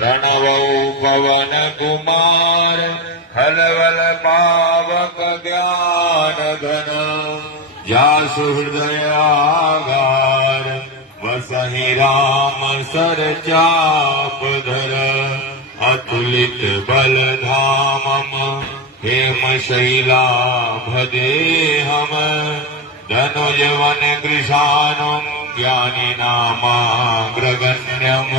प्रणवौ पवन कुमार हलवल पावक ज्ञान घन जासु हृदय आगार वसहि राम सर चाप धर अतुलित बल धामम हेम शैलाभदेहम धनुज वन कृशानं ज्ञानी नामाग्रगण्यम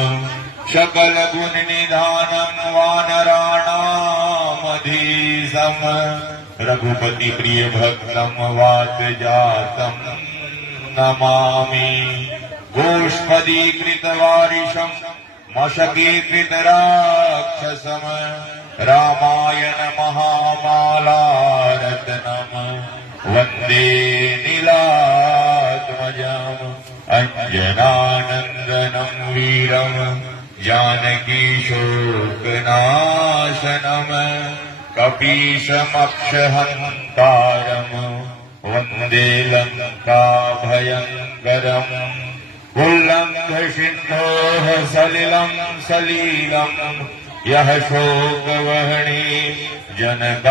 सकल गुण निधानं वानराणामधीशम रघुपति प्रिय भक्तं वात जातं नमामि गोष्पदीकृत वारिशं मशकीकृत राक्षसम रामायण महामालारत्नम वन्दे नीलात्मजम् अंजनानन्दनं वीरं जानकी शोकनाशनम् कपीशमक्षहन्तारम् वन्दे लङ्काभयङ्करम् उल्लङ्घ सिन्धोः सलिलं सलीलम् यः शोकवहने जनकात्मजायाः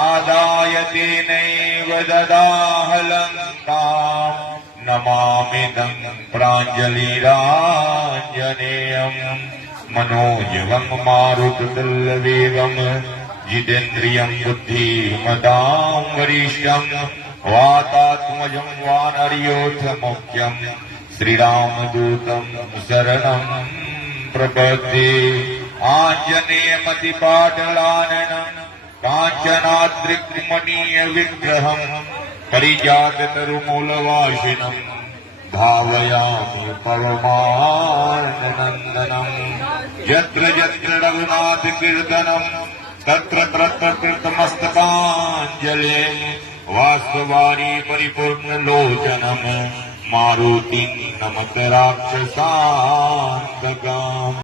आदाय तेनैव ददाह लङ्काम् नमामिदं प्राञ्जलिराञ्जनेयम् मनोजवं मारुततुल्यवेगम् जितेन्द्रियं बुद्धिमतां वरिष्ठं वातात्मजं वानरयोधमुख्यं श्रीरामदूतं शरणं प्रपद्ये आञ्जनेयमतिपाटलाननं काञ्चनाद्रिकमनीय विग्रहं परिजाततरुमूलवासिनं भावयामि परमानन्दनं यत्र यत्र रघुनाथकीर्तनं तत्र तत्र तीर्थमस्तकाञ्जले वास्तवारी परिपूर्णलोचनं मारुतिं नमत राक्षसान्तकाम्।